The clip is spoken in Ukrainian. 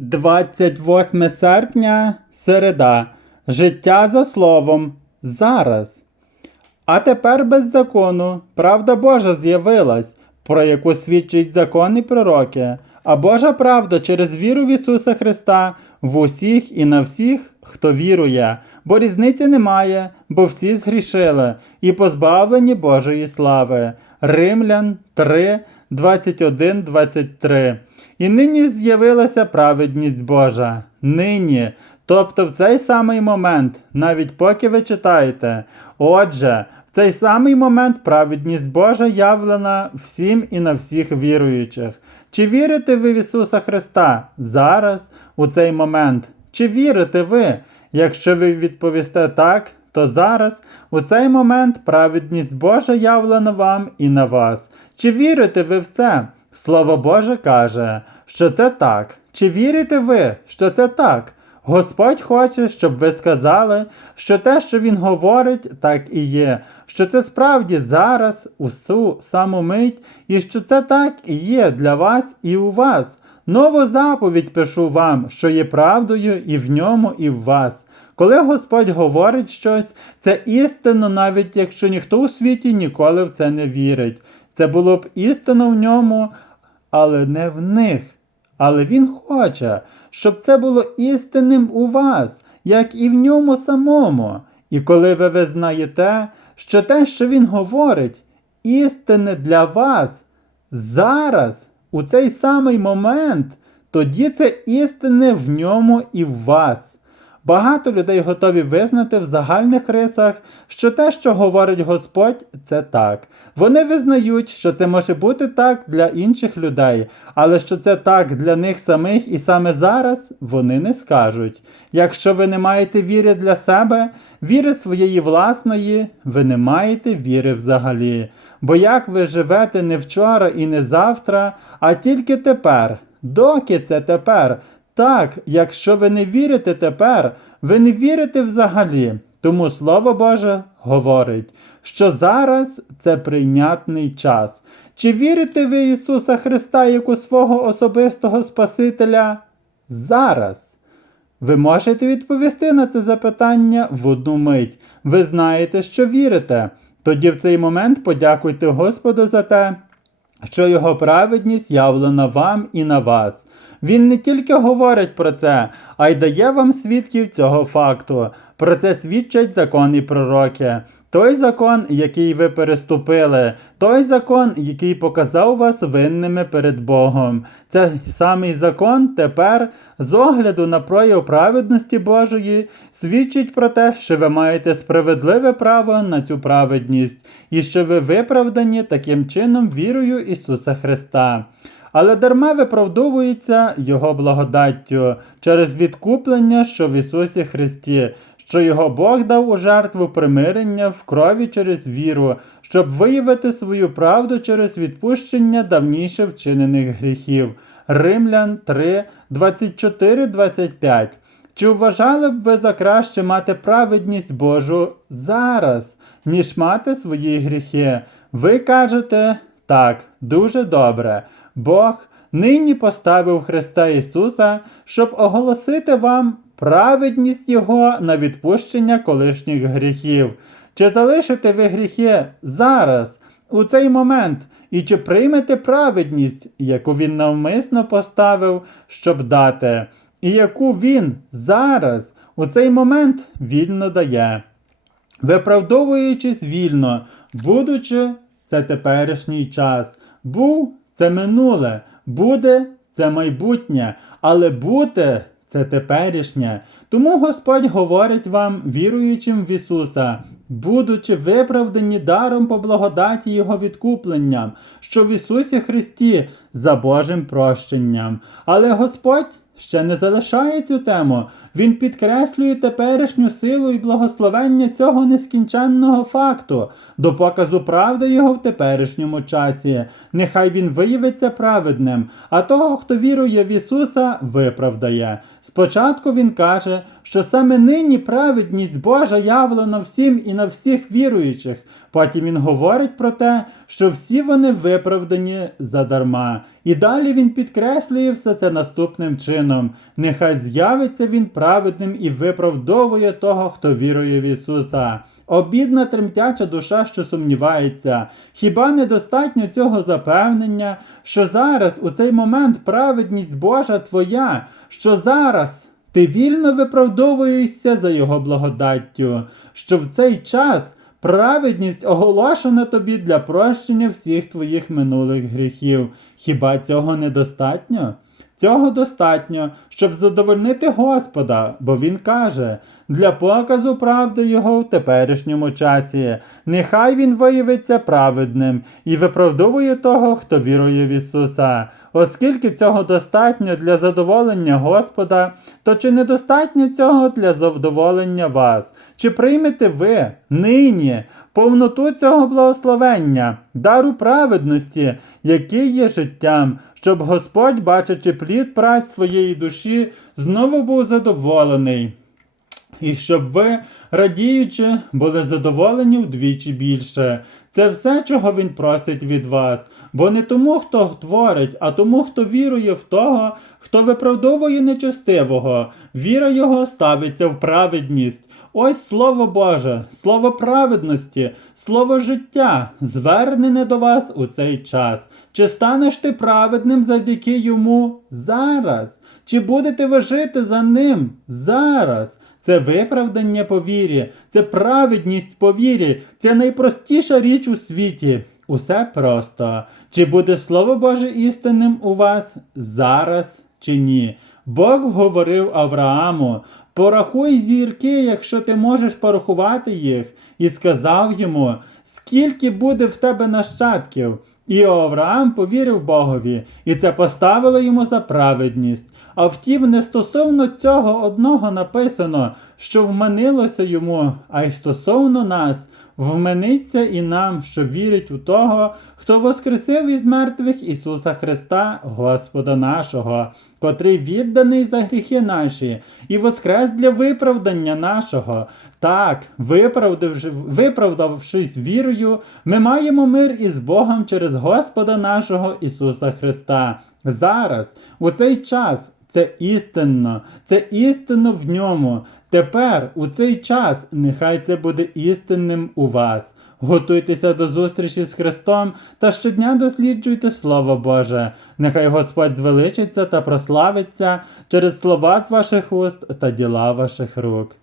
28 серпня, середа. Життя за словом. Зараз. А тепер без закону правда Божа з'явилась, про яку свідчить закон і пророки, а Божа правда через віру в Ісуса Христа в усіх і на всіх, хто вірує, бо різниці немає, бо всі згрішили і позбавлені Божої слави. Римлян 3, 21, 23. І нині з'явилася праведність Божа. Нині. Тобто в цей самий момент, навіть поки ви читаєте. Отже, в цей самий момент праведність Божа явлена всім і на всіх віруючих. Чи вірите ви в Ісуса Христа зараз, у цей момент? Чи вірите ви? Якщо ви відповісте так, то зараз, у цей момент, праведність Божа явлена вам і на вас. Чи вірите ви в це? Слово Боже каже, що це так. Чи вірите ви, що це так? Господь хоче, щоб ви сказали, що те, що Він говорить, так і є, що це справді зараз, у су саму мить, і що це так і є для вас і у вас. Нову заповідь пишу вам, що є правдою і в ньому, і в вас. Коли Господь говорить щось, це істинно, навіть якщо ніхто у світі ніколи в це не вірить. Це було б істинно в ньому, але не в них. Але Він хоче, щоб це було істинним у вас, як і в ньому самому. І коли ви визнаєте, що те, що Він говорить, істинне для вас зараз, у цей самий момент, тоді це істинне в ньому і в вас. Багато людей готові визнати в загальних рисах, що те, що говорить Господь, це так. Вони визнають, що це може бути так для інших людей, але що це так для них самих і саме зараз вони не скажуть. Якщо ви не маєте віри для себе, віри своєї власної, ви не маєте віри взагалі. Бо як ви живете не вчора і не завтра, а тільки тепер, доки це тепер. Так, якщо ви не вірите тепер, ви не вірите взагалі. Тому Слово Боже говорить, що зараз це прийнятний час. Чи вірите ви Ісуса Христа як у свого особистого Спасителя зараз? Ви можете відповісти на це запитання в одну мить. Ви знаєте, що вірите. Тоді в цей момент подякуйте Господу за те, що Його праведність явлена вам і на вас. Він не тільки говорить про це, а й дає вам свідків цього факту. Про це свідчать закон і пророки. Той закон, який ви переступили, той закон, який показав вас винними перед Богом. Цей самий закон тепер, з огляду на прояв праведності Божої, свідчить про те, що ви маєте справедливе право на цю праведність, і що ви виправдані таким чином вірою Ісуса Христа але дарма виправдовується Його благодаттю через відкуплення, що в Ісусі Христі, що Його Бог дав у жертву примирення в крові через віру, щоб виявити свою правду через відпущення давніше вчинених гріхів. Римлян 3, 24, 25. Чи вважали б ви за краще мати праведність Божу зараз, ніж мати свої гріхи? Ви кажете так, дуже добре. Бог нині поставив Христа Ісуса, щоб оголосити вам праведність Його на відпущення колишніх гріхів. Чи залишите ви гріхи зараз, у цей момент, і чи приймете праведність, яку Він навмисно поставив, щоб дати, і яку Він зараз, у цей момент, вільно дає, виправдовуючись вільно, будучи це теперішній час, був це минуле, буде це майбутнє, але бути це теперішнє. Тому Господь говорить вам, віруючим в Ісуса, будучи виправдані даром по благодаті Його відкупленням, що в Ісусі Христі за Божим прощенням. Але Господь ще не залишає цю тему. Він підкреслює теперішню силу і благословення цього нескінченного факту, до показу правди його в теперішньому часі. Нехай він виявиться праведним, а того, хто вірує в Ісуса, виправдає. Спочатку він каже, що саме нині праведність Божа явлена всім і на всіх віруючих. Потім він говорить про те, що всі вони виправдані задарма. І далі він підкреслює все це наступним чином: нехай з'явиться він праведним і виправдовує того, хто вірує в Ісуса. Обідна тремтяча душа, що сумнівається. Хіба недостатньо цього запевнення, що зараз, у цей момент, праведність Божа твоя, що зараз ти вільно виправдовуєшся за Його благодаттю, що в цей час праведність оголошена тобі для прощення всіх твоїх минулих гріхів. Хіба цього недостатньо? Цього достатньо, щоб задовольнити Господа, бо Він каже: для показу правди Його в теперішньому часі. Нехай Він виявиться праведним і виправдовує того, хто вірує в Ісуса. Оскільки цього достатньо для задоволення Господа, то чи недостатньо цього для задоволення вас? Чи приймете ви нині повноту цього благословення, дару праведності, який є життям, щоб Господь, бачачи плід праць своєї душі, знову був задоволений? І щоб ви, радіючи, були задоволені вдвічі більше. Це все, чого він просить від вас. Бо не тому, хто творить, а тому, хто вірує в того, хто виправдовує нечестивого. Віра його ставиться в праведність. Ось Слово Боже, Слово праведності, Слово життя, звернене до вас у цей час. Чи станеш ти праведним завдяки йому зараз? Чи будете ви жити за ним зараз? Це виправдання по вірі, це праведність по вірі, це найпростіша річ у світі. Усе просто. Чи буде Слово Боже істинним у вас зараз чи ні? Бог говорив Аврааму: порахуй зірки, якщо ти можеш порахувати їх, і сказав йому, скільки буде в тебе нащадків. І Авраам повірив Богові, і це поставило йому за праведність. А втім, не стосовно цього одного написано, що вманилося йому, а й стосовно нас, вмениться і нам, що вірить у того, хто воскресив із мертвих Ісуса Христа, Господа нашого, котрий відданий за гріхи наші, і воскрес для виправдання нашого. Так, виправдавши, виправдавшись вірою, ми маємо мир із Богом через Господа нашого Ісуса Христа. Зараз, у цей час, це істинно, це істинно в ньому. Тепер, у цей час, нехай це буде істинним у вас. Готуйтеся до зустрічі з Христом та щодня досліджуйте Слово Боже. Нехай Господь звеличиться та прославиться через слова з ваших уст та діла ваших рук.